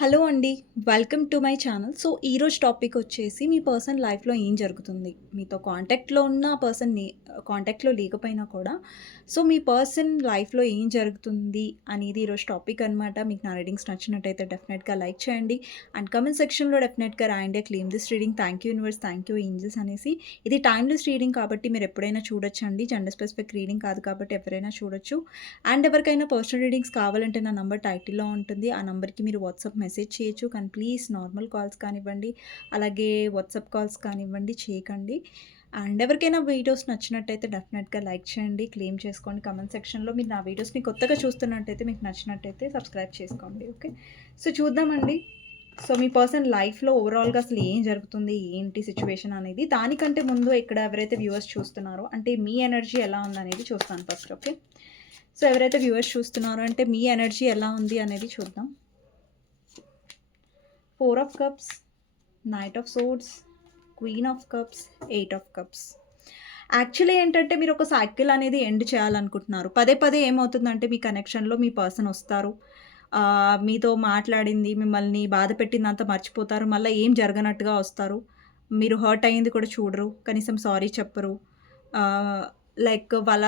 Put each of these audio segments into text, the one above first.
Hello అండి welcome to my channel. So ఈరోజు topic వచ్చేసి మీ పర్సన్ లైఫ్లో ఏం జరుగుతుంది? మీతో కాంటాక్ట్లో ఉన్న పర్సన్ కాంటాక్ట్లో లేకపోయినా కూడా సో మీ పర్సన్ లైఫ్లో ఏం జరుగుతుంది అనేది ఈరోజు టాపిక్ అనమాట మీకు నా రీడింగ్స్ నచ్చినట్టయితే డెఫినెట్గా లైక్ చేయండి. అండ్ కమెంట్ సెక్షన్లో డెఫినెట్గా రాయండి. Claim this reading thank you universe thank you angels అనేసి. ఇది టైమ్లెస్ రీడింగ్ కాబట్టి మీరు ఎప్పుడైనా చూడొచ్చు అండి జెండర్ స్పెసిఫిక్ రీడింగ్ కాదు కాబట్టి ఎవరైనా చూడొచ్చు. అండ్ ఎవరికైనా పర్సనల్ రీడింగ్స్ కావాలంటే నా నంబర్ టైటిల్లో ఉంటుంది. ఆ నెంబర్కి మీరు వాట్సాప్ మెసేజ్ చేయొచ్చు. కానీ ప్లీజ్ నార్మల్ కాల్స్ కానివ్వండి అలాగే వాట్సాప్ కాల్స్ కానివ్వండి చేయకండి. అండ్ ఎవరికైనా వీడియోస్ నచ్చినట్టయితే డెఫినెట్గా లైక్ చేయండి క్లెయిమ్ చేసుకోండి. కమెంట్ సెక్షన్లో మీరు నా వీడియోస్ని కొత్తగా చూస్తున్నట్టయితే మీకు నచ్చినట్టయితే సబ్స్క్రైబ్ చేసుకోండి. ఓకే? సో చూద్దామండి. సో మీ పర్సన్ లైఫ్లో ఓవరాల్గా అసలు ఏం జరుగుతుంది ఏంటి సిచ్యువేషన్ అనేది. దానికంటే ముందు ఇక్కడ ఎవరైతే వ్యూవర్స్ చూస్తున్నారో అంటే మీ ఎనర్జీ ఎలా ఉంది అనేది చూస్తాను ఫస్ట్. ఓకే? సో ఎవరైతే వ్యూవర్స్ చూస్తున్నారో అంటే మీ ఎనర్జీ ఎలా ఉంది అనేది చూద్దాం. Four of cups knight of swords queen of cups eight of cups. Actually ఏంటంటే మీరు ఒక సైకిల్ అనేది ఎండ్ చేయాలనుకుంటున్నారు. పదే పదే ఏమవుతుందంటే మీ కనెక్షన్లో మీ పర్సన్ వస్తారు. మీతో మాట్లాడింది మిమ్మల్ని బాధ పెట్టిందంతా మర్చిపోతారు. మళ్ళీ ఏం జరగనట్టుగా వస్తారు. మీరు హర్ట్ అయ్యింది కూడా చూడరు. కనీసం సారీ చెప్పరు. లైక్ వాళ్ళ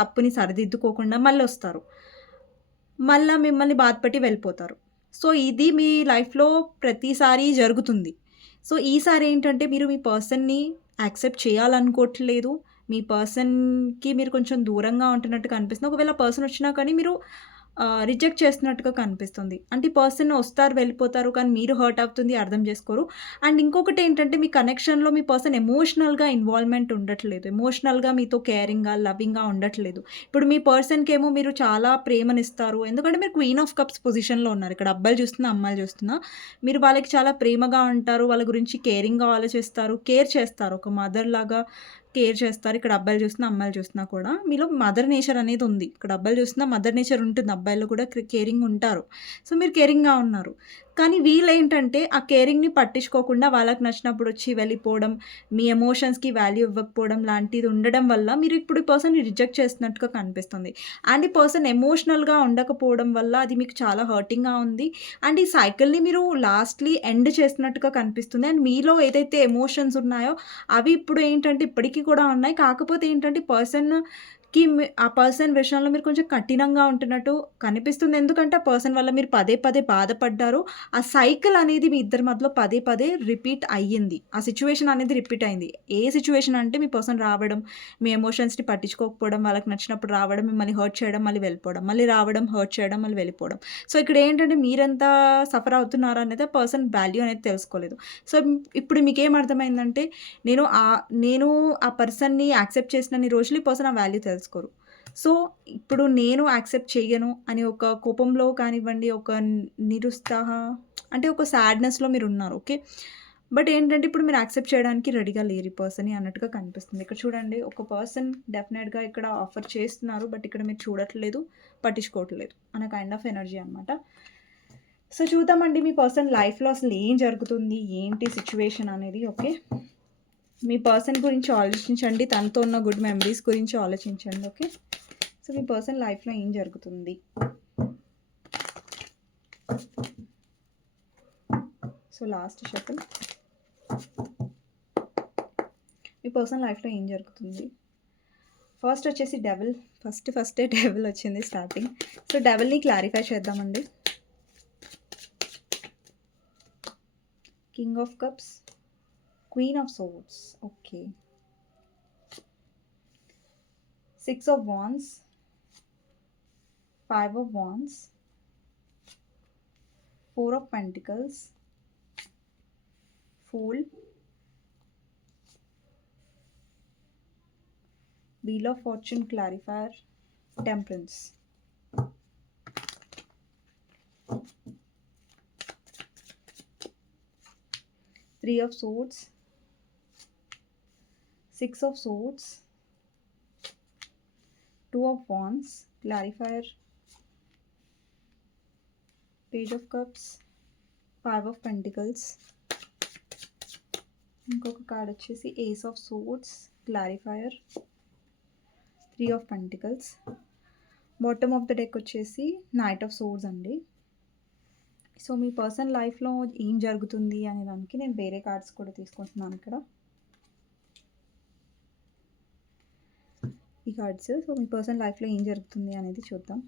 తప్పుని సరిదిద్దుకోకుండా మళ్ళీ వస్తారు మళ్ళీ మిమ్మల్ని బాధపెట్టి వెళ్ళిపోతారు. సో ఇది మీ లైఫ్లో ప్రతిసారి జరుగుతుంది. సో ఈసారి ఏంటంటే మీరు మీ పర్సన్ని యాక్సెప్ట్ చేయాలనుకోవట్లేదు. మీ పర్సన్కి మీరు కొంచెం దూరంగా ఉంటున్నట్టు కనిపిస్తుంది ఒకవేళ పర్సన్ వచ్చినా కానీ మీరు రిజెక్ట్ చేస్తున్నట్టుగా కనిపిస్తుంది. అంటే ఈ పర్సన్ వస్తారు వెళ్ళిపోతారు కానీ మీరు హర్ట్ అవుతుంది అర్థం చేసుకోరు. అండ్ ఇంకొకటి ఏంటంటే మీ కనెక్షన్లో మీ పర్సన్ ఎమోషనల్గా ఇన్వాల్వ్మెంట్ ఉండట్లేదు. ఎమోషనల్గా మీతో కేరింగ్గా లవింగ్గా ఉండట్లేదు. ఇప్పుడు మీ పర్సన్కి ఏమో మీరు చాలా ప్రేమనిస్తారు. ఎందుకంటే మీరు క్వీన్ ఆఫ్ కప్స్ పొజిషన్లో ఉన్నారు. ఇక్కడ అబ్బాయిలు చూస్తున్నా అమ్మాయిలు చూస్తున్నా. మీరు వాళ్ళకి చాలా ప్రేమగా ఉంటారు. వాళ్ళ గురించి కేరింగ్గా ఆలోచిస్తారు కేర్ చేస్తారు. ఒక మదర్ లాగా కేర్ చేస్తారు. ఇక్కడ అబ్బాయిలు చూస్తున్నా అమ్మాయిలు చూస్తున్నా కూడా. మీలో మదర్ నేచర్ అనేది ఉంది. ఇక్కడ అబ్బాయిలు చూస్తున్నా మదర్ నేచర్ ఉంటుంది. అబ్బాయిలు కూడా కేరింగ్ ఉంటారు. సో మీరు కేరింగ్గా ఉన్నారు. కానీ వీళ్ళేంటంటే ఆ కేరింగ్ని పట్టించుకోకుండా వాళ్ళకి నచ్చినప్పుడు వచ్చి వెళ్ళిపోవడం మీ ఎమోషన్స్కి వాల్యూ ఇవ్వకపోవడం లాంటిది ఉండడం వల్ల మీరు ఇప్పుడు ఈ పర్సన్ని రిజెక్ట్ చేస్తున్నట్టుగా కనిపిస్తుంది. అండ్ ఈ పర్సన్ ఎమోషనల్గా ఉండకపోవడం వల్ల అది మీకు చాలా హర్టింగ్గా ఉంది. అండ్ ఈ సైకిల్ని మీరు లాస్ట్లీ ఎండ్ చేస్తున్నట్టుగా కనిపిస్తుంది. అండ్ మీలో ఏదైతే ఎమోషన్స్ ఉన్నాయో అవి ఇప్పుడు ఏంటంటే ఇప్పటికీ కూడా ఉన్నాయి. కాకపోతే ఏంటంటే పర్సన్ కి ఆ పర్సన్ విషయంలో మీరు కొంచెం కఠినంగా ఉంటున్నట్టు కనిపిస్తుంది. ఎందుకంటే ఆ పర్సన్ వల్ల మీరు పదే పదే బాధపడ్డారు. ఆ సైకిల్ అనేది మీ ఇద్దరి మధ్యలో పదే పదే రిపీట్ అయ్యింది. ఆ సిచ్యువేషన్ అనేది రిపీట్ అయింది. ఏ సిచ్యువేషన్ అంటే మీ పర్సన్ రావడం మీ ఎమోషన్స్ని పట్టించుకోకపోవడం వాళ్ళకి నచ్చినప్పుడు రావడం మిమ్మల్ని హర్ట్ చేయడం మళ్ళీ వెళ్ళిపోవడం మళ్ళీ రావడం హర్ట్ చేయడం మళ్ళీ వెళ్ళిపోవడం. సో ఇక్కడ ఏంటంటే మీరెంత సఫర్ అవుతున్నారు అనేది ఆ పర్సన్ వాల్యూ అనేది తెలుసుకోలేదు. సో ఇప్పుడు మీకేం అర్థమైందంటే నేను ఆ నేను ఆ పర్సన్ని యాక్సెప్ట్ చేసిన రోజులు ఈ పర్సన్ ఆ వాల్యూ చేసుకోరు. సో ఇప్పుడు నేను యాక్సెప్ట్ చేయను అని ఒక కోపంలో కానివ్వండి ఒక నిరుత్సాహ అంటే ఒక సాడ్నెస్లో మీరు ఉన్నారు ఓకే? బట్ ఏంటంటే ఇప్పుడు మీరు యాక్సెప్ట్ చేయడానికి రెడీగా లేరు ఈ పర్సన్ అన్నట్టుగా కనిపిస్తుంది. ఇక్కడ చూడండి ఒక పర్సన్ డెఫినెట్గా ఇక్కడ ఆఫర్ చేస్తున్నారు బట్ ఇక్కడ మీరు చూడట్లేదు పట్టించుకోవట్లేదు అనే కైండ్ ఆఫ్ ఎనర్జీ అనమాట సో చూద్దామండి మీ పర్సన్ లైఫ్లో అసలు ఏం జరుగుతుంది ఏంటి సిచ్యువేషన్ అనేది ఓకే? మీ పర్సన్ గురించి ఆలోచించండి. తనతో ఉన్న గుడ్ మెమరీస్ గురించి ఆలోచించండి ఓకే? సో మీ పర్సన్ లైఫ్లో ఏం జరుగుతుంది? సో లాస్ట్ షఫల్ మీ పర్సన్ లైఫ్లో ఏం జరుగుతుంది? ఫస్ట్ వచ్చేసి డెవల్ ఫస్ట్ ఫస్టే డెవల్ వచ్చింది స్టార్టింగ్ సో డెవల్ని క్లారిఫై చేద్దామండి. King of cups Queen of Swords. Okay. Six of Wands. Five of Wands. Four of Pentacles. Fool. Wheel of Fortune Clarifier. Temperance. Three of Swords. Six of swords two of wands clarifier page of cups five of pentacles ఇంకొక card వచ్చేసి ace of swords clarifier three of pentacles bottom of the deck వచ్చేసి knight of swords అండి. So, మీ personal లైఫ్‌లో ఏం జరుగుతుంది అనే దానికి నేను వేరే కార్డ్స్ కూడా తీసుకుంటున్నాను ఇక్కడ. కార్డ్స్. సో, మీ పర్సన్ లైఫ్‌లో ఏం జరుగుతుంది అనేది చూద్దాం.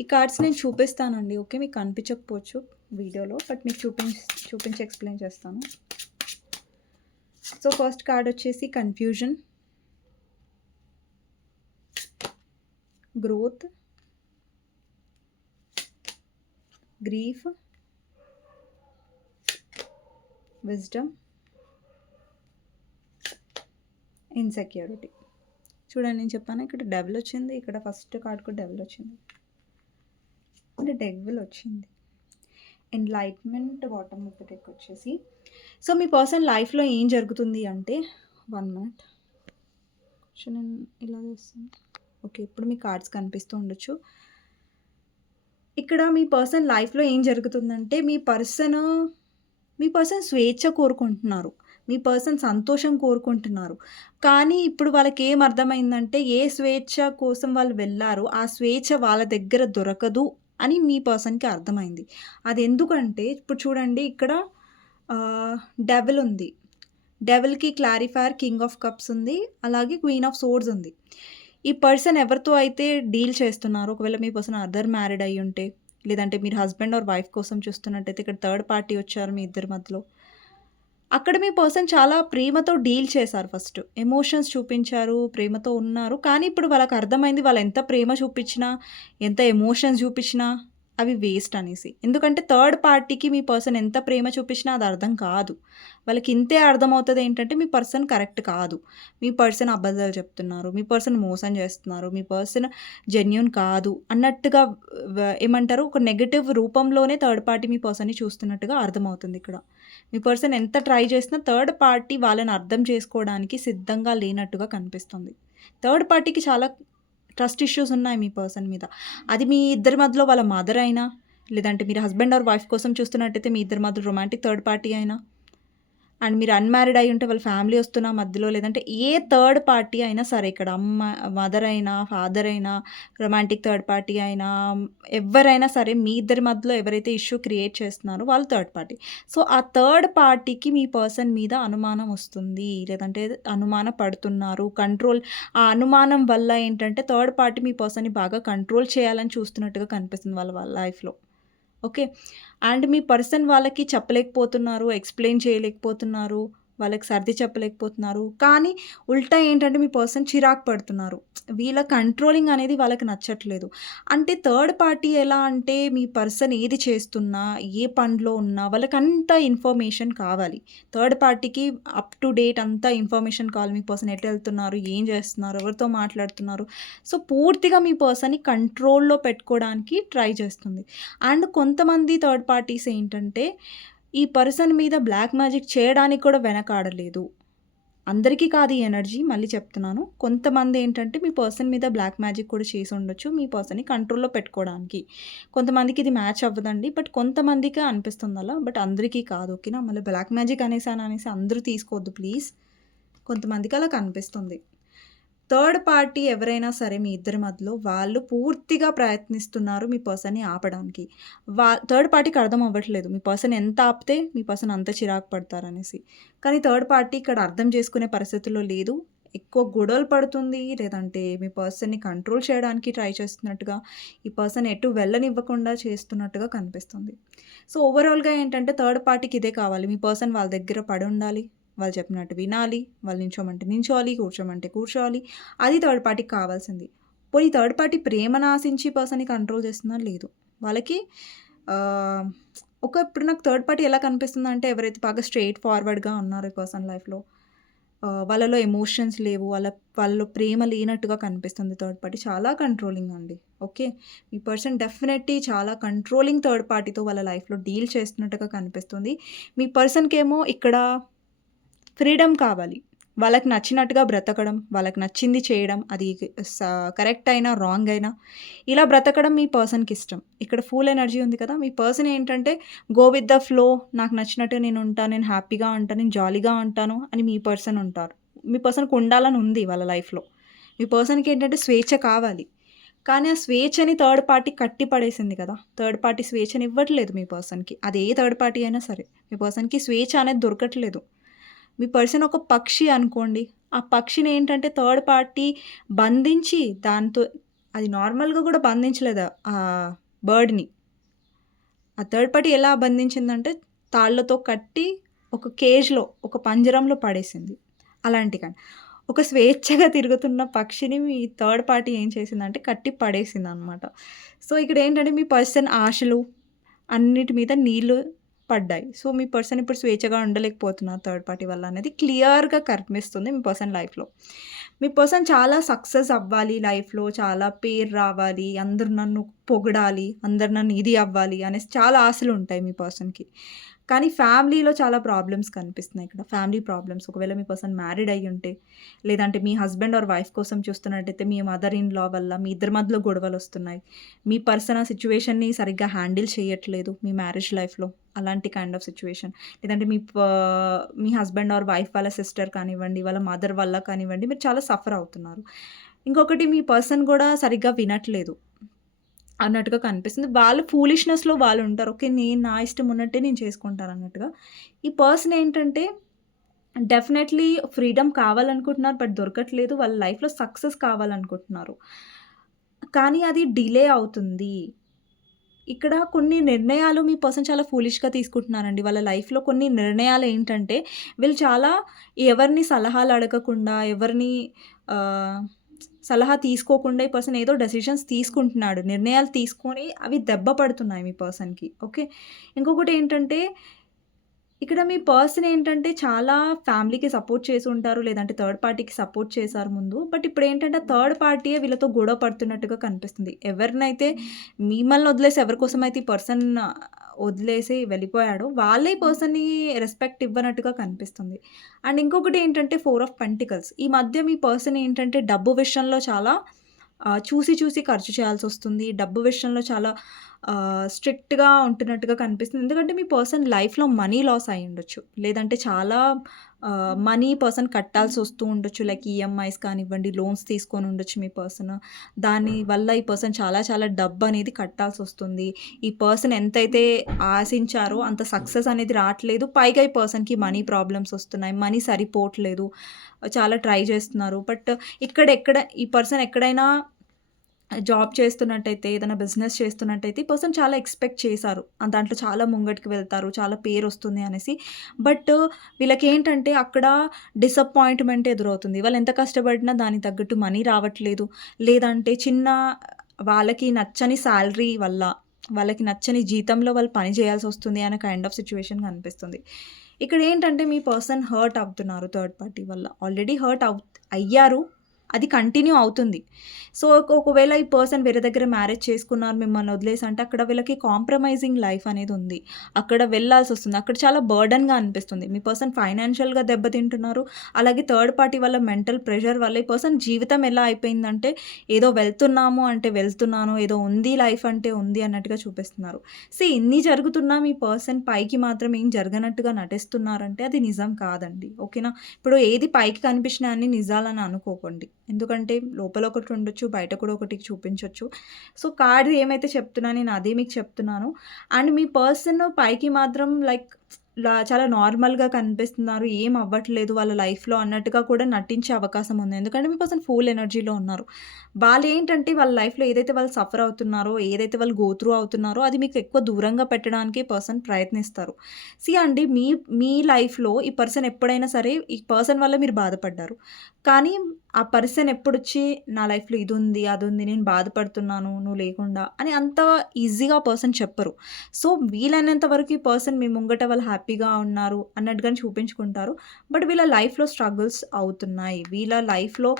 ఈ కార్డ్స్ నేను చూపిస్తానండి. ఓకే. మీకు కనిపించకపోవచ్చు వీడియోలో. బట్ మీకు చూపించి చూపించి ఎక్స్‌ప్లెయిన్ చేస్తాను. సో, ఫస్ట్ కార్డ్ వచ్చేసి confusion. Growth. Grief. Wisdom. Insecurity. చూడండి నేను చెప్పాను ఇక్కడ డబుల్ వచ్చింది. ఇక్కడ ఫస్ట్ కార్డ్ కూడా వచ్చింది. అంటే డెవిల్ వచ్చింది. Enlightenment bottom of the deck వచ్చేసి సో, మీ పర్సన్ లైఫ్‌లో ఏం జరుగుతుంది అంటే వన్ మినిట్. సో, నేను ఇలా చేస్తాను. ఓకే. ఇప్పుడు మీ కార్డ్స్ కనిపిస్తూ ఉండొచ్చు. ఇక్కడ మీ పర్సన్ లైఫ్‌లో ఏం జరుగుతుందంటే మీ పర్సన్ మీ పర్సన్ స్వేచ్ఛ కోరుకుంటున్నారు. మీ పర్సన్ సంతోషం కోరుకుంటున్నారు. కానీ ఇప్పుడు వాళ్ళకి ఏం అర్థమైందంటే ఏ స్వేచ్ఛ కోసం వాళ్ళు వెళ్ళారో ఆ స్వేచ్ఛ వాళ్ళ దగ్గర దొరకదు అని మీ పర్సన్‌కి అర్థమైంది. అది ఎందుకంటే ఇప్పుడు చూడండి ఇక్కడ డెవల్ ఉంది. డెవల్కి క్లారిఫైర్ కింగ్ ఆఫ్ కప్స్ ఉంది. అలాగే క్వీన్ ఆఫ్ సోర్డ్స్ ఉంది. ఈ పర్సన్ ఎవరితో అయితే డీల్ చేస్తున్నారో ఒకవేళ మీ పర్సన్ అదర్ మ్యారీడ్ ఉంటే లేదంటే మీరు హస్బెండ్ ఆర్ వైఫ్ కోసం చూస్తున్నట్టయితే ఇక్కడ థర్డ్ పార్టీ వచ్చారు మీ ఇద్దరి మధ్యలో. అక్కడ మీ పర్సన్ చాలా ప్రేమతో డీల్ చేశారు ఫస్ట్. ఎమోషన్స్ చూపించారు. ప్రేమతో ఉన్నారు. కానీ ఇప్పుడు వాళ్ళకి అర్థమైంది వాళ్ళు ఎంత ప్రేమ చూపించినా, ఎంత ఎమోషన్స్ చూపించినా అవి వేస్ట్ అనేసి. ఎందుకంటే థర్డ్ పార్టీకి మీ పర్సన్ ఎంత ప్రేమ చూపించినా అది అర్థం కాదు. వాళ్ళకి ఇంతే అర్థమవుతుంది ఏంటంటే మీ పర్సన్ కరెక్ట్ కాదు. మీ పర్సన్ అబద్ధాలు చెప్తున్నారు. మీ పర్సన్ మోసం చేస్తున్నారు. మీ పర్సన్ జెన్యున్ కాదు అన్నట్టుగా ఏమంటారు ఒక నెగటివ్ రూపంలోనే థర్డ్ పార్టీ మీ పర్సన్‌ని చూస్తున్నట్టుగా అర్థమవుతుంది ఇక్కడ. మీ పర్సన్ ఎంత ట్రై చేసినా థర్డ్ పార్టీ వాళ్ళని అర్థం చేసుకోవడానికి సిద్ధంగా లేనట్టుగా కనిపిస్తుంది. థర్డ్ పార్టీకి చాలా ట్రస్ట్ ఇష్యూస్ ఉన్నాయి మీ పర్సన్ మీద. అది మీ ఇద్దరి మధ్యలో వాళ్ళ మదర్ అయినా, లేదంటే మీరు హస్బెండ్ ఆర్ వైఫ్ కోసం చూస్తున్నట్టయితే మీ ఇద్దరి మధ్యలో రొమాంటిక్ థర్డ్ పార్టీ అయినా, అండ్ మీరు అన్‌మ్యారీడ్ ఉంటే వాళ్ళ ఫ్యామిలీ వస్తున్న మధ్యలో లేదంటే ఏ థర్డ్ పార్టీ అయినా సరే ఇక్కడ అమ్మ మదర్ అయినా, ఫాదర్ అయినా, రొమాంటిక్ థర్డ్ పార్టీ అయినా, ఎవరైనా సరే మీ ఇద్దరి మధ్యలో ఎవరైతే ఇష్యూ క్రియేట్ చేస్తున్నారో వాళ్ళు థర్డ్ పార్టీ. సో, ఆ థర్డ్ పార్టీకి మీ పర్సన్ మీద అనుమానం వస్తుంది. లేదంటే అనుమాన పడుతున్నారు. కంట్రోల్ ఆ అనుమానం వల్ల ఏంటంటే థర్డ్ పార్టీ మీ పర్సన్‌ని బాగా కంట్రోల్ చేయాలని చూస్తున్నట్టుగా కనిపిస్తుంది వాళ్ళ వాళ్ళ లైఫ్‌లో. ఓకే. అండ్ మీ పర్సన్ వాళ్ళకి చెప్పలేకపోతున్నారు. ఎక్స్‌ప్లెయిన్ చేయలేకపోతున్నారు. వాళ్ళకి సర్ది చెప్పలేకపోతున్నారు. కానీ ఉల్టా ఏంటంటే మీ పర్సన్ చిరాకు పడుతున్నారు. వీళ్ళ కంట్రోలింగ్ అనేది వాళ్ళకి నచ్చట్లేదు. అంటే థర్డ్ పార్టీ ఎలా అంటే మీ పర్సన్ ఏది చేస్తున్నా, ఏ పనిలో ఉన్నా వాళ్ళకంతా ఇన్ఫర్మేషన్ కావాలి. థర్డ్ పార్టీకి అప్ టు డేట్ అంతా ఇన్ఫర్మేషన్ కావాలి. మీ పర్సన్ ఎట్లా వెళ్తున్నారు ఏం చేస్తున్నారు, ఎవరితో మాట్లాడుతున్నారు. సో, పూర్తిగా మీ పర్సన్‌ని కంట్రోల్‌లో పెట్టుకోవడానికి ట్రై చేస్తుంది. అండ్ కొంతమంది థర్డ్ పార్టీస్ ఏంటంటే ఈ పర్సన్ మీద బ్లాక్ మ్యాజిక్ చేయడానికి కూడా వెనకాడలేదు. అందరికీ కాదు ఈ ఎనర్జీ మళ్ళీ చెప్తున్నాను. కొంతమంది ఏంటంటే మీ పర్సన్ మీద బ్లాక్ మ్యాజిక్ కూడా చేసి ఉండొచ్చు. మీ పర్సన్‌ని కంట్రోల్‌లో పెట్టుకోవడానికి. కొంతమందికి ఇది మ్యాచ్ అవ్వదండి. బట్ కొంతమందికే అనిపిస్తుంది అలా. బట్ అందరికీ కాదు. ఓకేనా. మళ్ళీ బ్లాక్ మ్యాజిక్ అనేసాను అనేసి అందరూ తీసుకోవద్దు ప్లీజ్. కొంతమందికి అలా కనిపిస్తుంది. థర్డ్ పార్టీ ఎవరైనా సరే మీ ఇద్దరి మధ్యలో వాళ్ళు పూర్తిగా ప్రయత్నిస్తున్నారు మీ పర్సన్‌ని ఆపడానికి. వా థర్డ్ పార్టీకి అర్థం అవ్వట్లేదు. మీ పర్సన్ ఎంత ఆపితే మీ పర్సన్ అంత చిరాకు పడతారనేసి. కానీ థర్డ్ పార్టీ ఇక్కడ అర్థం చేసుకునే పరిస్థితిలో లేదు. ఎక్కువ గొడవలు పడుతుంది. లేదంటే మీ పర్సన్‌ని కంట్రోల్ చేయడానికి ట్రై చేస్తున్నట్టుగా, ఈ పర్సన్ ఎటు వెళ్ళనివ్వకుండా చేస్తున్నట్టుగా కనిపిస్తుంది. సో, ఓవరాల్‌గా ఏంటంటే థర్డ్ పార్టీకి ఇదే కావాలి. మీ పర్సన్ వాళ్ళ దగ్గర పడి ఉండాలి వాళ్ళు చెప్పినట్టు వినాలి. వాళ్ళు నించోమంటే నించోవాలి. కూర్చోమంటే కూర్చోవాలి. అది థర్డ్ పార్టీకి కావాల్సింది. పోనీ థర్డ్ పార్టీ ప్రేమను ఆశించి పర్సన్‌ని కంట్రోల్ చేస్తుందా? లేదు. వాళ్ళకి ఒక ఇప్పుడు నాకు థర్డ్ పార్టీ ఎలా కనిపిస్తుంది అంటే ఎవరైతే బాగా స్ట్రెయిట్ ఫార్వర్డ్‌గా ఉన్నారో ఈ పర్సన్ లైఫ్‌లో వాళ్ళలో ఎమోషన్స్ లేవు. వాళ్ళ వాళ్ళలో ప్రేమ లేనట్టుగా కనిపిస్తుంది థర్డ్ పార్టీ. చాలా కంట్రోలింగ్ అండి. ఓకే. మీ పర్సన్ డెఫినెట్‌లీ చాలా కంట్రోలింగ్ థర్డ్ పార్టీతో వాళ్ళ లైఫ్‌లో డీల్ చేస్తున్నట్టుగా కనిపిస్తుంది. మీ పర్సన్‌కేమో ఇక్కడ ఫ్రీడమ్ కావాలి. వాళ్ళకి నచ్చినట్టుగా బ్రతకడం, వాళ్ళకి నచ్చింది చేయడం అది స కరెక్ట్ అయినా, రాంగ్ అయినా ఇలా బ్రతకడం మీ పర్సన్‌కి ఇష్టం. ఇక్కడ ఫుల్ ఎనర్జీ ఉంది కదా! మీ పర్సన్ ఏంటంటే గో విత్ ద ఫ్లో నాకు నచ్చినట్టు నేను ఉంటాను. నేను హ్యాపీగా ఉంటాను. నేను జాలీగా ఉంటాను అని మీ పర్సన్ ఉంటారు. మీ పర్సన్‌కి ఉండాలని ఉంది వాళ్ళ లైఫ్‌లో. మీ పర్సన్‌కి ఏంటంటే స్వేచ్ఛ కావాలి. కానీ ఆ స్వేచ్ఛని థర్డ్ పార్టీ కట్టి పడేసింది కదా! థర్డ్ పార్టీ స్వేచ్ఛని ఇవ్వట్లేదు మీ పర్సన్‌కి. అది ఏ థర్డ్ పార్టీ అయినా సరే. మీ పర్సన్‌కి స్వేచ్ఛ అనేది దొరకట్లేదు. మీ పర్సన్ ఒక పక్షి అనుకోండి. ఆ పక్షిని ఏంటంటే థర్డ్ పార్టీ బంధించి దాంతో అది నార్మల్‌గా కూడా బంధించలేదు ఆ బర్డ్‌ని. ఆ థర్డ్ పార్టీ ఎలా బంధించిందంటే తాళ్ళతో కట్టి ఒక కేజ్‌లో, ఒక పంజరంలో పడేసింది. అలాంటి కానీ ఒక స్వేచ్ఛగా తిరుగుతున్న పక్షిని మీ థర్డ్ పార్టీ ఏం చేసిందంటే కట్టి పడేసింది అనమాట సో, ఇక్కడ ఏంటంటే మీ పర్సన్ ఆశలు అన్నిటి మీద నీళ్ళు పడ్డాయి. సో, మీ పర్సన్ ఇప్పుడు స్వేచ్ఛగా ఉండలేకపోతున్నారు థర్డ్ పార్టీ వల్ల అనేది క్లియర్‌గా కనిపిస్తుంది మీ పర్సన్ లైఫ్‌లో. మీ పర్సన్ చాలా సక్సెస్ అవ్వాలి లైఫ్‌లో, చాలా పేరు రావాలి, అందరు నన్ను పొగడాలి, అందరు నన్ను ఇది అవ్వాలి అనేసి చాలా ఆశలు ఉంటాయి మీ పర్సన్‌కి. కానీ ఫ్యామిలీలో చాలా ప్రాబ్లమ్స్ కనిపిస్తున్నాయి ఇక్కడ. ఫ్యామిలీ ప్రాబ్లమ్స్ ఒకవేళ మీ పర్సన్ మ్యారీడ్ ఉంటే లేదంటే మీ హస్బెండ్ ఆర్ వైఫ్ కోసం చూస్తున్నట్టయితే మీ మదర్ ఇన్ లా వల్ల మీ ఇద్దరి మధ్యలో గొడవలు వస్తున్నాయి మీ పర్సన్ ఆ సిట్యుయేషన్‌ని సరిగ్గా హ్యాండిల్ చేయట్లేదు మీ మ్యారేజ్ లైఫ్‌లో. అలాంటి కైండ్ ఆఫ్ సిచ్యువేషన్ లేదంటే మీ ప మీ హస్బెండ్ ఆర్ వైఫ్ వాళ్ళ సిస్టర్ కానివ్వండి, వాళ్ళ మదర్ వల్ల కానివ్వండి మీరు చాలా సఫర్ అవుతున్నారు. ఇంకొకటి మీ పర్సన్ కూడా సరిగ్గా వినట్లేదు. అన్నట్టుగా కనిపిస్తుంది. వాళ్ళు ఫూలిష్‌నెస్‌లో వాళ్ళు ఉంటారు. ఓకే. నేను నా ఇష్టం ఉన్నట్టే నేను చేసుకుంటాను అన్నట్టుగా. ఈ పర్సన్ ఏంటంటే డెఫినెట్లీ ఫ్రీడమ్ కావాలనుకుంటున్నారు. బట్ దొరకట్లేదు. వాళ్ళ లైఫ్‌లో సక్సెస్ కావాలనుకుంటున్నారు. కానీ అది డిలే అవుతుంది. ఇక్కడ కొన్ని నిర్ణయాలు మీ పర్సన్ చాలా ఫూలిష్‌గా తీసుకుంటున్నారండి. వాళ్ళ లైఫ్‌లో కొన్ని నిర్ణయాలు ఏంటంటే వీళ్ళు చాలా ఎవరిని సలహాలు అడగకుండా, ఎవరిని సలహా తీసుకోకుండా ఈ పర్సన్ ఏదో డెసిషన్స్ తీసుకుంటున్నాడు. నిర్ణయాలు తీసుకొని అవి దెబ్బ పడుతున్నాయి మీ పర్సన్‌కి. ఓకే. ఇంకొకటి ఏంటంటే ఇక్కడ మీ పర్సన్ ఏంటంటే చాలా ఫ్యామిలీకి సపోర్ట్ చేసి ఉంటారు. లేదంటే థర్డ్ పార్టీకి సపోర్ట్ చేశారు ముందు. బట్ ఇప్పుడు ఏంటంటే థర్డ్ పార్టీయే వీళ్ళతో గొడవ పడుతున్నట్టుగా కనిపిస్తుంది. ఎవరినైతే మిమ్మల్ని వదిలేసి ఎవరికోసం అయితే ఈ పర్సన్ వదిలేసి వెళ్ళిపోయాడో వాళ్ళే పర్సన్‌ని రెస్పెక్ట్ ఇవ్వనట్టుగా కనిపిస్తుంది. అండ్ ఇంకొకటి ఏంటంటే ఫోర్ ఆఫ్ పెంటికల్స్. ఈ మధ్య మీ పర్సన్ ఏంటంటే డబ్బు విషయంలో చాలా చూసి చూసి ఖర్చు చేయాల్సొస్తుంది. డబ్బు విషయంలో చాలా స్ట్రిక్ట్‌గా ఉంటున్నట్టుగా కనిపిస్తుంది. ఎందుకంటే మీ పర్సన్ లైఫ్‌లో మనీ లాస్ అయ్యుండొచ్చు. లేదంటే చాలా మనీ పర్సన్ కట్టాల్సి వస్తూ ఉండొచ్చు. లైక్ ఈఎంఐస్ కానివ్వండి, లోన్స్ తీసుకొని ఉండొచ్చు మీ పర్సన్. దాని వల్ల ఈ పర్సన్ చాలా చాలా డబ్బు అనేది కట్టాల్సి వస్తుంది ఈ పర్సన్ ఎంతైతే ఆశించారో అంత సక్సెస్ అనేది రావట్లేదు పైగా ఈ పర్సన్‌కి మనీ ప్రాబ్లమ్స్ వస్తున్నాయి. మనీ సరిపోవట్లేదు. చాలా ట్రై చేస్తున్నారు. బట్ ఇక్కడ ఎక్కడ ఈ పర్సన్ ఎక్కడైనా జాబ్ చేస్తున్నట్టయితే, ఏదైనా బిజినెస్ చేస్తున్నట్టయితే ఈ పర్సన్ చాలా ఎక్స్‌పెక్ట్ చేశారు. దాంట్లో చాలా ముంగటికి వెళ్తారు. చాలా పేరు వస్తుంది అనేసి. బట్ వీళ్ళకి ఏంటంటే అక్కడ డిసప్పాయింట్‌మెంట్ ఎదురవుతుంది. వాళ్ళు ఎంత కష్టపడినా దానికి తగ్గట్టు మనీ రావట్లేదు. లేదంటే చిన్న వాళ్ళకి నచ్చని శాలరీ వల్ల, వాళ్ళకి నచ్చని జీతంలో వాళ్ళు పని చేయాల్సి వస్తుంది అనే కైండ్ ఆఫ్ సిచ్యువేషన్ కనిపిస్తుంది. ఇక్కడ ఏంటంటే మీ పర్సన్ హర్ట్ అవుతున్నారు థర్డ్ పార్టీ వల్ల. ఆల్రెడీ హర్ట్ అవ్ అయ్యారు. అది కంటిన్యూ అవుతుంది. సో, ఒకవేళ ఈ పర్సన్ వేరే దగ్గర మ్యారేజ్ చేసుకున్నారు మిమ్మల్ని వదిలేసి అంటే అక్కడ వీళ్ళకి కాంప్రమైజింగ్ లైఫ్ అనేది ఉంది. అక్కడ వెళ్ళాల్సి వస్తుంది అక్కడ చాలా బర్డెన్‌గా అనిపిస్తుంది. మీ పర్సన్ ఫైనాన్షియల్‌గా దెబ్బతింటున్నారు. అలాగే థర్డ్ పార్టీ వల్ల మెంటల్ ప్రెషర్ వల్ల ఈ పర్సన్ జీవితం ఎలా అయిపోయిందంటే ఏదో వెళ్తున్నాము అంటే వెళ్తున్నాను. ఏదో ఉంది లైఫ్ అంటే ఉంది అన్నట్టుగా చూపిస్తున్నారు. సో ఇన్ని జరుగుతున్నా మీ పర్సన్ పైకి మాత్రం ఏం జరగనట్టుగా నటిస్తున్నారంటే అది నిజం కాదండి. ఓకేనా. ఇప్పుడు ఏది పైకి కనిపించినా అన్ని నిజాలని అనుకోకండి. ఎందుకంటే లోపల ఒకటి ఉండొచ్చు. బయట కూడా ఒకటి చూపించవచ్చు సో, కార్డ్ ఏమైతే చెప్తున్నా నేను అదే మీకు చెప్తున్నాను. అండ్ మీ పర్సన్ పైకి మాత్రం లైక్ చాలా నార్మల్‌గా కనిపిస్తున్నారు. ఏం అవ్వట్లేదు వాళ్ళ లైఫ్‌లో అన్నట్టుగా కూడా నటించే అవకాశం ఉంది. ఎందుకంటే మీ పర్సన్ ఫుల్ ఎనర్జీలో ఉన్నారు. వాళ్ళు ఏంటంటే వాళ్ళ లైఫ్‌లో ఏదైతే వాళ్ళు సఫర్ అవుతున్నారో, ఏదైతే వాళ్ళు గోత్రూ అవుతున్నారో అది మీకు ఎక్కువ దూరంగా పెట్టడానికి పర్సన్ ప్రయత్నిస్తారు. సీ అండి మీ మీ లైఫ్‌లో ఈ పర్సన్ ఎప్పుడైనా సరే ఈ పర్సన్ వల్ల మీరు బాధపడ్డారు. కానీ ఆ పర్సన్ ఎప్పుడొచ్చి నా లైఫ్‌లో ఇది ఉంది అది ఉంది నేను బాధపడుతున్నాను నువ్వు లేకుండా అని అంత ఈజీగా పర్సన్ చెప్పరు. సో, వీలైనంత వరకు ఈ పర్సన్ మీ ముంగట వాళ్ళు హ్యాపీగా ఉన్నారు అన్నట్టుగానే చూపించుకుంటారు. బట్ వీళ్ళ లైఫ్‌లో స్ట్రగుల్స్ అవుతున్నాయి. వీళ్ళ లైఫ్‌లో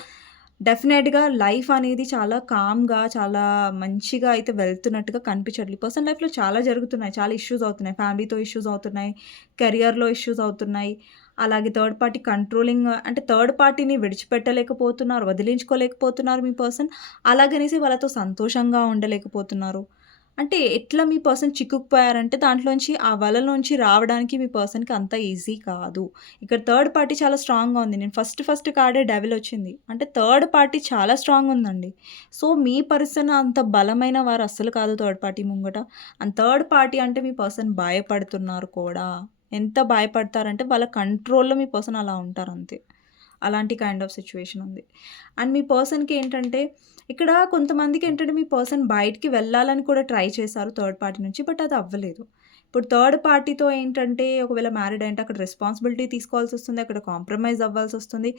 డెఫినెట్‌గా లైఫ్ అనేది చాలా కామ్‌గా, చాలా మంచిగా అయితే వెళ్తున్నట్టుగా కనిపించట్లేదు. ఈ పర్సన్ లైఫ్‌లో చాలా జరుగుతున్నాయి. చాలా ఇష్యూస్ అవుతున్నాయి. ఫ్యామిలీతో ఇష్యూస్ అవుతున్నాయి. కెరియర్‌లో ఇష్యూస్ అవుతున్నాయి. అలాగే థర్డ్ పార్టీ కంట్రోలింగ్ అంటే థర్డ్ పార్టీని విడిచిపెట్టలేకపోతున్నారు. వదిలించుకోలేకపోతున్నారు మీ పర్సన్. అలాగనేసి వాళ్ళతో సంతోషంగా ఉండలేకపోతున్నారు. అంటే ఎట్లా మీ పర్సన్ చిక్కుకుపోయారంటే దాంట్లోంచి ఆ వలలోంచి రావడానికి మీ పర్సన్‌కి అంత ఈజీ కాదు. ఇక్కడ థర్డ్ పార్టీ చాలా స్ట్రాంగ్‌గా ఉంది. నేను ఫస్ట్ ఫస్ట్ కార్డే డెవిల్ వచ్చింది. అంటే థర్డ్ పార్టీ చాలా స్ట్రాంగ్ ఉందండి. సో, మీ పర్సన్ అంత బలమైన వారు అస్సలు కాదు థర్డ్ పార్టీ ముంగట. అండ్ థర్డ్ పార్టీ అంటే మీ పర్సన్ భయపడుతున్నారు కూడా. ఎంత భయపడతారంటే వాళ్ళ కంట్రోల్‌లో మీ పర్సన్ అలా ఉంటారు అంతే అలాంటి కైండ్ ఆఫ్ సిచ్యువేషన్ ఉంది. అండ్ మీ పర్సన్‌కి ఏంటంటే ఇక్కడ కొంతమందికి ఏంటంటే మీ పర్సన్ బయటికి వెళ్ళాలని కూడా ట్రై చేశారు థర్డ్ పార్టీ నుంచి. బట్ అది అవ్వలేదు. ఇప్పుడు థర్డ్ పార్టీతో ఏంటంటే ఒకవేళ మ్యారీడ్ అంటే అక్కడ రెస్పాన్సిబిలిటీ తీసుకోవాల్సి వస్తుంది అక్కడ కాంప్రమైజ్ అవ్వాల్సి వస్తుంది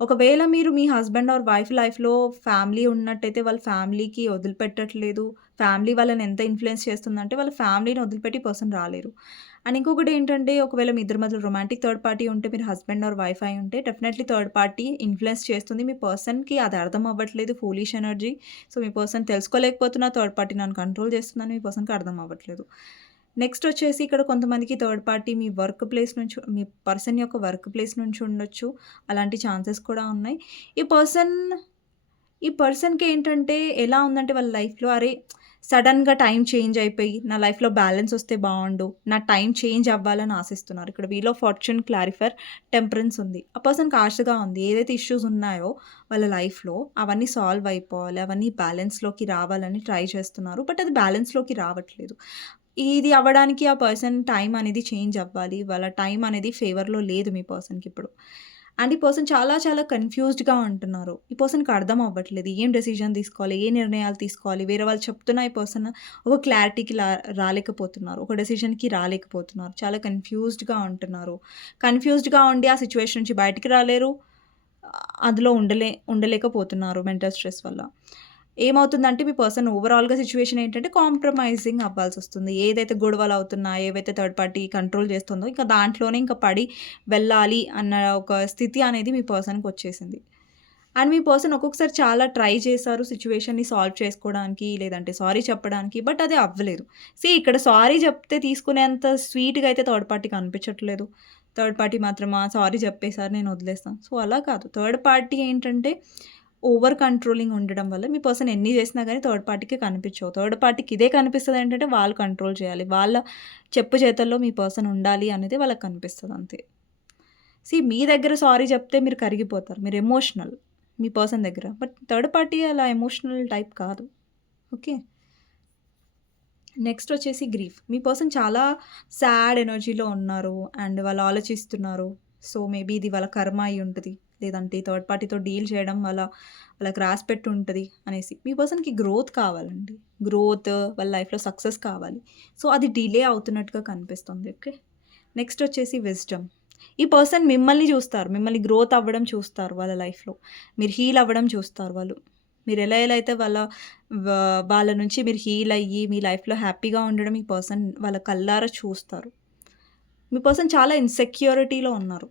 ఒకవేళ మీరు మీ హస్బెండ్ ఆర్ వైఫ్ లైఫ్‌లో ఫ్యామిలీ ఉన్నట్టయితే వాళ్ళ ఫ్యామిలీకి వదిలిపెట్టట్లేదు. ఫ్యామిలీ వాళ్ళని ఎంత ఇన్‌ఫ్లుయెన్స్ చేస్తుందంటే వాళ్ళ ఫ్యామిలీని వదిలిపెట్టి పర్సన్ రాలేరు. అండ్ ఇంకొకటి ఏంటంటే ఒకవేళ మీ ఇద్దరు మధ్యలో రొమాంటిక్ థర్డ్ పార్టీ ఉంటే మీరు హస్బెండ్ ఆర్ వైఫ్ అయి ఉంటే డెఫినెట్‌లీ థర్డ్ పార్టీ ఇన్‌ఫ్లుయెన్స్ చేస్తుంది. మీ పర్సన్‌కి అది అర్థం అవ్వట్లేదు ఫూలిష్ ఎనర్జీ. సో, మీ పర్సన్ తెలుసుకోలేకపోతున్నా థర్డ్ పార్టీ నన్ను కంట్రోల్ చేస్తుందని మీ పర్సన్‌కి అర్థం అవ్వట్లేదు. నెక్స్ట్ వచ్చేసి ఇక్కడ కొంతమందికి థర్డ్ పార్టీ మీ వర్క్ ప్లేస్ నుంచి మీ పర్సన్ యొక్క వర్క్ ప్లేస్ నుంచి ఉండొచ్చు. అలాంటి ఛాన్సెస్ కూడా ఉన్నాయి. ఈ పర్సన్ ఈ పర్సన్‌కి ఏంటంటే ఎలా ఉందంటే వాళ్ళ లైఫ్‌లో అరే! సడన్గా టైం చేంజ్ అయిపోయి నా లైఫ్‌లో బ్యాలెన్స్ వస్తే బాగుండు నా టైం చేంజ్ అవ్వాలని ఆశిస్తున్నారు. ఇక్కడ wheel of fortune, clarifier, temperance ఉంది. ఆ పర్సన్‌కి ఆశగా ఉంది. ఏదైతే ఇష్యూస్ ఉన్నాయో వాళ్ళ లైఫ్‌లో అవన్నీ సాల్వ్ అయిపోవాలి. అవన్నీ బ్యాలెన్స్‌లోకి రావాలని ట్రై చేస్తున్నారు. బట్ అది బ్యాలెన్స్‌లోకి రావట్లేదు. ఇది అవ్వడానికి ఆ పర్సన్ టైం అనేది చేంజ్ అవ్వాలి. వాళ్ళ టైం అనేది ఫేవర్‌లో లేదు మీ పర్సన్‌కి ఇప్పుడు. అండ్ ఈ పర్సన్ చాలా చాలా కన్‌ఫ్యూజ్డ్‌గా ఉంటున్నారు. ఈ పర్సన్‌కి అర్థం అవ్వట్లేదు. ఏం డెసిషన్ తీసుకోవాలి? ఏ నిర్ణయాలు తీసుకోవాలి? వేరే వాళ్ళు చెప్తున్న ఈ పర్సన్ ఒక క్లారిటీకి రాలేకపోతున్నారు. ఒక డెసిషన్‌కి రాలేకపోతున్నారు. చాలా కన్‌ఫ్యూజ్డ్‌గా ఉంటున్నారు. కన్‌ఫ్యూజ్డ్‌గా ఉండి ఆ సిచ్యువేషన్ నుంచి బయటికి రాలేరు. అందులో ఉండలే ఉండలేకపోతున్నారు మెంటల్ స్ట్రెస్ వల్ల. ఏమవుతుందంటే మీ పర్సన్ ఓవరాల్‌గా సిచ్యువేషన్ ఏంటంటే కాంప్రమైజింగ్ అవ్వాల్సి వస్తుంది ఏదైతే గొడవలు అవుతున్నా ఏవైతే థర్డ్ పార్టీ కంట్రోల్ చేస్తుందో ఇంకా దాంట్లోనే ఇంకా పడి వెళ్ళాలి అన్న ఒక స్థితి అనేది మీ పర్సన్‌కి వచ్చేసింది. అండ్ మీ పర్సన్ ఒక్కొక్కసారి చాలా ట్రై చేశారు సిచ్యువేషన్ని సాల్వ్ చేసుకోవడానికి, లేదంటే సారీ చెప్పడానికి. బట్ అది అవ్వలేదు. సీ ఇక్కడ సారీ చెప్తే తీసుకునేంత స్వీట్‌గా అయితే థర్డ్ పార్టీకి అనిపించట్లేదు. థర్డ్ పార్టీ మాత్రమా సారీ చెప్పేసారు నేను వదిలేస్తాను. సో, అలా కాదు. థర్డ్ పార్టీ ఏంటంటే ఓవర్ కంట్రోలింగ్ ఉండడం వల్ల మీ పర్సన్ ఎన్ని చేసినా కానీ థర్డ్ పార్టీకి కనిపించవు. థర్డ్ పార్టీకి ఇదే కనిపిస్తుంది ఏంటంటే వాళ్ళు కంట్రోల్ చేయాలి. వాళ్ళ చెప్పు చేతల్లో మీ పర్సన్ ఉండాలి అనేది వాళ్ళకి కనిపిస్తుంది అంతే. సీ మీ దగ్గర సారీ చెప్తే మీరు కరిగిపోతారు. మీరు ఎమోషనల్ మీ పర్సన్ దగ్గర. బట్ థర్డ్ పార్టీ అలా ఎమోషనల్ టైప్ కాదు. ఓకే. నెక్స్ట్ వచ్చేసి గ్రీఫ్. మీ పర్సన్ చాలా సాడ్ ఎనర్జీలో ఉన్నారు. అండ్ వాళ్ళు ఆలోచిస్తున్నారు. సో, మేబీ ఇది వాళ్ళ కర్మ అయ్యి ఉంటుంది లేదంటే థర్డ్ పార్టీతో డీల్ చేయడం వల్ల వాళ్ళకి రాసిపెట్టి ఉంటుంది అనేసి. మీ పర్సన్‌కి గ్రోత్ కావాలండి. గ్రోత్ వాళ్ళ లైఫ్‌లో సక్సెస్ కావాలి. సో, అది డిలే అవుతున్నట్టుగా కనిపిస్తుంది. ఓకే. నెక్స్ట్ వచ్చేసి విజ్డమ్. ఈ పర్సన్ మిమ్మల్ని చూస్తారు. మిమ్మల్ని గ్రోత్ అవ్వడం చూస్తారు వాళ్ళ లైఫ్‌లో. మీరు హీల్ అవ్వడం చూస్తారు వాళ్ళు. మీరు ఎలా ఎలా అయితే వాళ్ళ వాళ్ళ నుంచి మీరు హీల్ అయ్యి మీ లైఫ్‌లో హ్యాపీగా ఉండడం ఈ పర్సన్ వాళ్ళ కళ్ళారా చూస్తారు. మీ పర్సన్ చాలా ఇన్‌సెక్యూరిటీలో ఉన్నారు.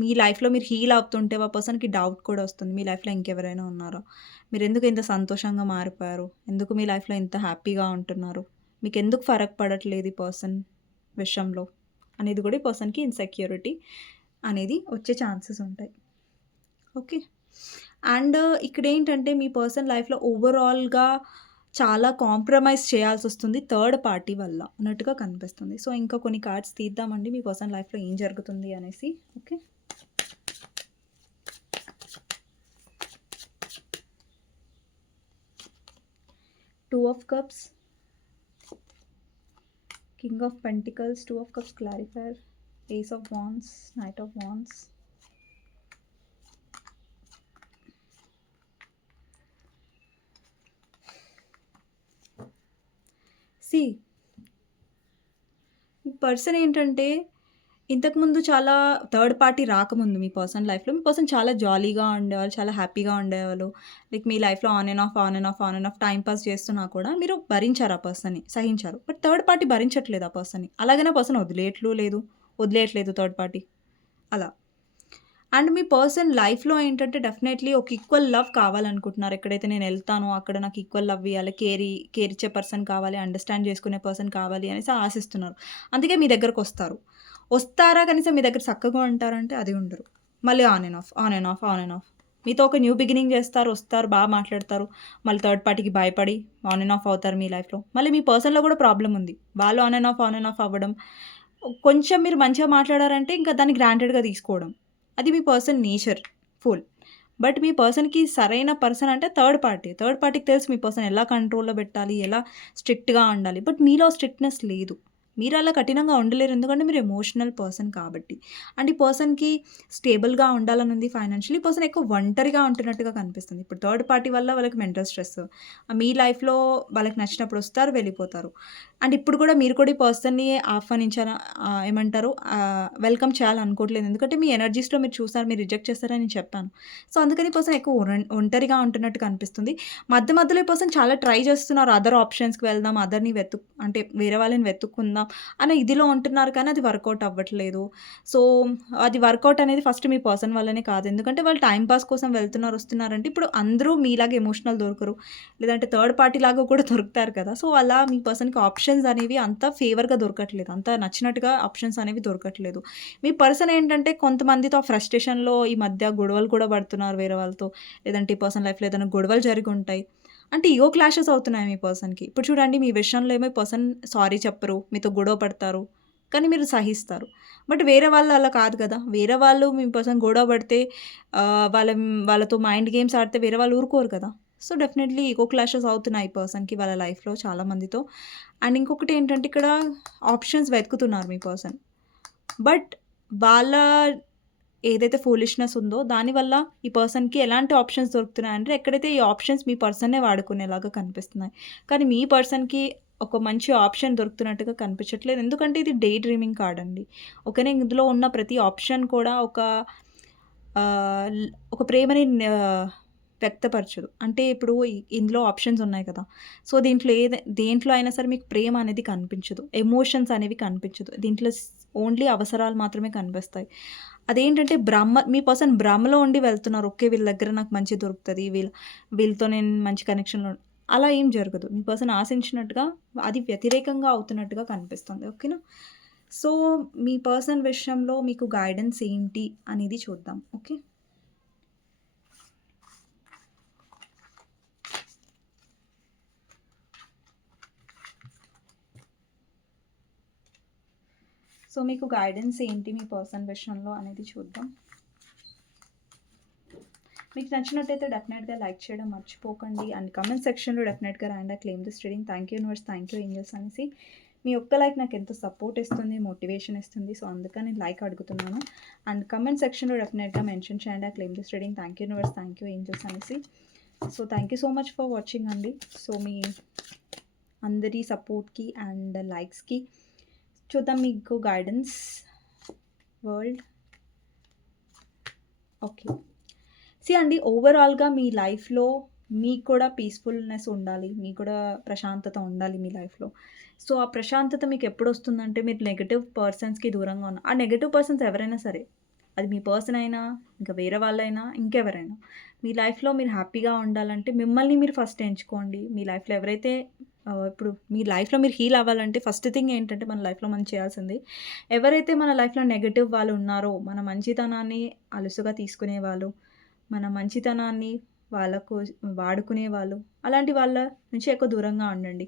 మీ లైఫ్‌లో మీరు హీల్ అవుతుంటే ఆ పర్సన్‌కి డౌట్ కూడా వస్తుంది. మీ లైఫ్‌లో ఇంకెవరైనా ఉన్నారా? మీరెందుకు ఇంత సంతోషంగా మారిపోయారు? ఎందుకు మీ లైఫ్‌లో ఇంత హ్యాపీగా ఉంటున్నారు? మీకు ఎందుకు ఫరక్ పడట్లేదు ఈ పర్సన్ విషయంలో? అనేది కూడా ఈ పర్సన్‌కి ఇన్‌సెక్యూరిటీ అనేది వచ్చే ఛాన్సెస్ ఉంటాయి. ఓకే. అండ్ ఇక్కడ ఏంటంటే మీ పర్సన్ లైఫ్‌లో ఓవరాల్‌గా చాలా కాంప్రమైజ్ చేయాల్సి వస్తుంది థర్డ్ పార్టీ వల్ల అన్నట్టుగా కనిపిస్తుంది. సో, ఇంకా కొన్ని కార్డ్స్ తీద్దామండి మీ పర్సన్ లైఫ్‌లో ఏం జరుగుతుంది అనేసి. Okay. Two of cups. King of pentacles, two of cups clarifier, ace of wands knight of wands see person ఏంటంటే ఇంతకుముందు చాలా థర్డ్ పార్టీ రాకముందు మీ పర్సన్ లైఫ్‌లో మీ పర్సన్ చాలా జాలీగా ఉండేవాళ్ళు. చాలా హ్యాపీగా ఉండేవాళ్ళు. లైక్ మీ లైఫ్‌లో on and off, on and off, on and off time pass చేస్తున్నా కూడా మీరు భరించారు ఆ పర్సన్‌ని. సహించారు. బట్ థర్డ్ పార్టీ భరించట్లేదు ఆ పర్సన్‌ని. అలాగనే పర్సన్ వదిలేయట్లు లేదు. వదిలేయట్లేదు థర్డ్ పార్టీ. అలా. అండ్ మీ పర్సన్ లైఫ్‌లో ఏంటంటే డెఫినెట్‌లీ ఒక ఈక్వల్ లవ్ కావాలనుకుంటున్నారు. ఎక్కడైతే నేను వెళ్తానో అక్కడ నాకు ఈక్వల్ లవ్ ఇవ్వాలి కేరీ కేర్ ఇచ్చే పర్సన్ కావాలి. అండర్‌స్టాండ్ చేసుకునే పర్సన్ కావాలి అనేసి ఆశిస్తున్నారు. అందుకే మీ దగ్గరకు వస్తారు వస్తారా కనీసం మీ దగ్గర చక్కగా ఉంటారంటే అది ఉండరు. మళ్ళీ on and off, on and off, on and off. మీతో ఒక న్యూ బిగినింగ్ చేస్తారు వస్తారు బాగా మాట్లాడతారు. మళ్ళీ థర్డ్ పార్టీకి భయపడి ఆన్ అండ్ ఆఫ్ అవుతారు మీ లైఫ్లో మళ్ళీ మీ పర్సన్లో కూడా ప్రాబ్లం ఉంది. వాళ్ళు on and off on and off అవ్వడం. కొంచెం మీరు మంచిగా మాట్లాడారంటే ఇంకా దాన్ని గ్రాంటెడ్గా తీసుకోవడం. అది మీ పర్సన్ నేచర్ ఫుల్ బట్ మీ పర్సన్కి సరైన పర్సన్ అంటే థర్డ్ పార్టీ థర్డ్ పార్టీకి తెలుసు మీ పర్సన్ ఎలా కంట్రోల్లో పెట్టాలి ఎలా స్ట్రిక్ట్గా ఉండాలి. బట్ మీలో స్ట్రిక్ట్నెస్ లేదు. మీరు అలా కఠినంగా ఉండలేరు. ఎందుకంటే మీరు ఎమోషనల్ పర్సన్ కాబట్టి. అండ్ ఈ పర్సన్కి స్టేబుల్గా ఉండాలని ఉంది ఫైనాన్షియలీ పర్సన్ ఎక్కువ ఒంటరిగా ఉంటున్నట్టుగా కనిపిస్తుంది. ఇప్పుడు థర్డ్ పార్టీ వల్ల వాళ్ళకి మెంటల్ స్ట్రెస్ మీ లైఫ్లో వాళ్ళకి నచ్చినప్పుడు వస్తారు వెళ్ళిపోతారు. అండ్ ఇప్పుడు కూడా మీరు కూడా ఈ పర్సన్ని ఆహ్వానించాల ఏమంటారు వెల్కమ్ చేయాలనుకోవట్లేదు. ఎందుకంటే మీ ఎనర్జీస్లో మీరు చూసారు మీరు రిజెక్ట్ చేస్తారని నేను చెప్పాను. సో అందుకని పర్సన్ ఎక్కువ ఒంటరిగా ఉంటున్నట్టు కనిపిస్తుంది. మధ్య మధ్యలో ఈ పర్సన్ చాలా ట్రై చేస్తున్నారు. అదర్ ఆప్షన్స్కి వెళ్దాం అదర్ని వెతు అంటే వేరే వాళ్ళని వెతుక్కుందాం. అనే ఇదిలో ఉంటున్నారు కానీ అది వర్కౌట్ అవ్వట్లేదు. సో అది వర్కౌట్ అనేది ఫస్ట్ మీ పర్సన్ వల్లనే కాదు. ఎందుకంటే వాళ్ళు టైం పాస్ కోసం వెళ్తున్నారు వస్తున్నారంటే ఇప్పుడు అందరూ మీలాగా ఎమోషనల్ దొరకరు. లేదంటే థర్డ్ పార్టీ లాగా కూడా దొరుకుతారు కదా. సో అలా మీ పర్సన్కి ఆప్షన్స్ అనేవి అంత ఫేవర్గా దొరకట్లేదు. అంత నచ్చినట్టుగా ఆప్షన్స్ అనేవి దొరకట్లేదు. మీ పర్సన్ ఏంటంటే కొంతమందితో ఫ్రస్ట్రేషన్లో ఈ మధ్య గొడవలు కూడా పడుతున్నారు వేరే వాళ్ళతో. లేదంటే ఈ పర్సన్ లైఫ్లో ఏదైనా గొడవలు జరిగి ఉంటాయి. అంటే ఇగో క్లాషెస్ అవుతున్నాయి మీ పర్సన్కి ఇప్పుడు చూడండి మీ విషయంలో ఏమో పర్సన్ సారీ చెప్పరు మీతో గొడవ పడతారు కానీ మీరు సహిస్తారు. బట్ వేరే వాళ్ళు అలా కాదు కదా. వేరే వాళ్ళు మీ పర్సన్ గొడవ పడితే వాళ్ళ వాళ్ళతో మైండ్ గేమ్స్ ఆడితే వేరే వాళ్ళు ఊరుకోరు కదా. సో డెఫినెట్లీ ఈగో క్లాషెస్ అవుతున్నాయి ఈ పర్సన్కి వాళ్ళ లైఫ్లో చాలా మందితో. అండ్ ఇంకొకటి ఏంటంటే ఇక్కడ ఆప్షన్స్ వెతుకుతున్నారు మీ పర్సన్ బట్ వాళ్ళ ఏదైతే ఫూలిష్నెస్ ఉందో దానివల్ల ఈ పర్సన్కి ఎలాంటి ఆప్షన్స్ దొరుకుతున్నాయి అంటే ఎక్కడైతే ఈ ఆప్షన్స్ మీ పర్సన్నే వాడుకునేలాగా కనిపిస్తున్నాయి. కానీ మీ పర్సన్కి ఒక మంచి ఆప్షన్ దొరుకుతున్నట్టుగా కనిపించట్లేదు. ఎందుకంటే ఇది డే డ్రీమింగ్ కార్డ్ అండి. ఓకేనే? ఇందులో ఉన్న ప్రతి ఆప్షన్ కూడా ఒక ఒక ప్రేమని వ్యక్తపరచదు. అంటే ఇప్పుడు ఇందులో ఆప్షన్స్ ఉన్నాయి కదా. సో దీంట్లో ఏది దేంట్లో అయినా సరే మీకు ప్రేమ అనేది కనిపించదు. ఎమోషన్స్ అనేవి కనిపించదు. దీంట్లో ఓన్లీ అవసరాలు మాత్రమే కనిపిస్తాయి. అదేంటంటే బ్రహ్మ మీ పర్సన్ భ్రమలో ఉండి వెళ్తున్నారు. ఓకే వీళ్ళ దగ్గర నాకు మంచి దొరుకుతుంది. వీళ్ళ వీళ్ళతో నేను మంచి కనెక్షన్లో అలా ఏం జరగదు. మీ పర్సన్ ఆశించినట్టుగా అది వ్యతిరేకంగా అవుతున్నట్టుగా కనిపిస్తుంది. ఓకేనా? సో మీ పర్సన్ విషయంలో మీకు గైడెన్స్ ఏంటి అనేది చూద్దాం. ఓకే? సో మీకు గైడెన్స్ ఏంటి మీ పర్సన్ విషయంలో అనేది చూద్దాం. మీకు నచ్చినట్టయితే డెఫినెట్గా లైక్ చేయడం మర్చిపోకండి. అండ్ కమెంట్ సెక్షన్లో డెఫినెట్గా రాండా claim this reading thank you universe thank you angels అనేసి మీ ఒక్క లైక్ నాకు ఎంతో సపోర్ట్ ఇస్తుంది మోటివేషన్ ఇస్తుంది. సో అందుకని నేను లైక్ అడుగుతున్నాను అండ్ కమెంట్ సెక్షన్లో డెఫినెట్గా మెన్షన్ చేయండి. ఆ claim this reading thank you universe thank you angels అనేసి. So thank you so much for watching అండి. సో మీ అందరి సపోర్ట్కి అండ్ లైక్స్కి చూద్దాం మీకు గైడెన్స్ వరల్డ్ ఓకే సి అండి ఓవరాల్గా మీ లైఫ్లో మీకు కూడా పీస్ఫుల్నెస్ ఉండాలి మీకు కూడా ప్రశాంతత ఉండాలి మీ లైఫ్లో సో ఆ ప్రశాంతత మీకు ఎప్పుడు వస్తుందంటే మీరు నెగటివ్ పర్సన్స్కి దూరంగా ఉన్న ఆ నెగటివ్ పర్సన్స్ ఎవరైనా సరే అది మీ పర్సన్ అయినా ఇంకా వేరే వాళ్ళైనా ఇంకెవరైనా మీ లైఫ్లో మీరు హ్యాపీగా ఉండాలంటే మిమ్మల్ని మీరు ఫస్ట్ ఎంచుకోండి. మీ లైఫ్లో ఎవరైతే ఇప్పుడు మీ లైఫ్లో మీరు హీల్ అవ్వాలంటే ఫస్ట్ థింగ్ ఏంటంటే మన లైఫ్లో మనం చేయాల్సింది ఎవరైతే మన లైఫ్లో నెగటివ్ వాళ్ళు ఉన్నారో మన మంచితనాన్ని అలుసుగా తీసుకునే వాళ్ళు మన మంచితనాన్ని వాళ్ళకు వాడుకునే వాళ్ళు. అలాంటి వాళ్ళ నుంచి ఎక్కువ దూరంగా ఉండండి.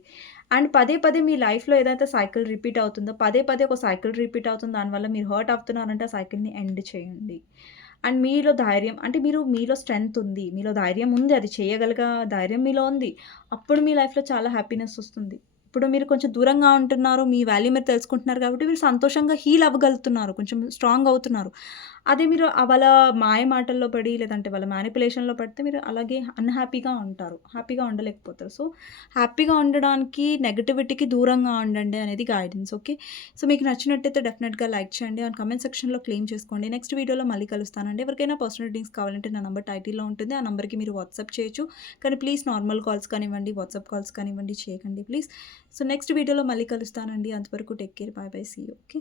అండ్ పదే పదే మీ లైఫ్లో ఏదైతే సైకిల్ రిపీట్ అవుతుందో పదే పదే ఒక సైకిల్ రిపీట్ అవుతుందో దానివల్ల మీరు హర్ట్ అవుతున్నారంటే ఆ సైకిల్ని ఎండ్ చేయండి. అండ్ మీలో ధైర్యం అంటే మీరు మీలో స్ట్రెంగ్త్ ఉంది మీలో ధైర్యం ఉంది అది చేయగలిగే ధైర్యం మీలో ఉంది అప్పుడు మీ లైఫ్లో చాలా హ్యాపీనెస్ వస్తుంది. ఇప్పుడు మీరు కొంచెం దూరంగా ఉంటున్నారు మీ వాల్యూ మీరు తెలుసుకుంటున్నారు కాబట్టి మీరు సంతోషంగా హీల్ అవ్వగలుగుతున్నారు కొంచెం స్ట్రాంగ్ అవుతున్నారు. అదే మీరు వాళ్ళ మాయ మాటల్లో పడి లేదంటే వాళ్ళ మ్యానిపులేషన్లో పడితే మీరు అలాగే అన్హ్యాపీగా ఉంటారు. హ్యాపీగా ఉండలేకపోతారు. సో హ్యాపీగా ఉండడానికి నెగటివిటీకి దూరంగా ఉండండి అనేది గైడెన్స్ ఓకే సో మీకు నచ్చినట్టయితే డెఫినెట్గా లైక్ చేయండి. అండ్ కమెంట్ సెక్షన్లో క్లెయిమ్ చేసుకోండి. నెక్స్ట్ వీడియోలో మళ్ళీ కలుస్తానండి. ఎవరికైనా పర్సనల్ రీడింగ్స్ కావాలంటే నా నెంబర్ టైటిల్లో ఉంటుంది. ఆ నెంబర్కి మీరు వాట్సాప్ చేయొచ్చు. కానీ ప్లీజ్ నార్మల్ కాల్స్ కానివ్వండి వాట్సాప్ కాల్స్ కానివ్వండి చేయకండి ప్లీజ్ సో నెక్స్ట్ వీడియోలో మళ్ళీ కలుస్తానండి. అంతవరకు take care bye bye see okay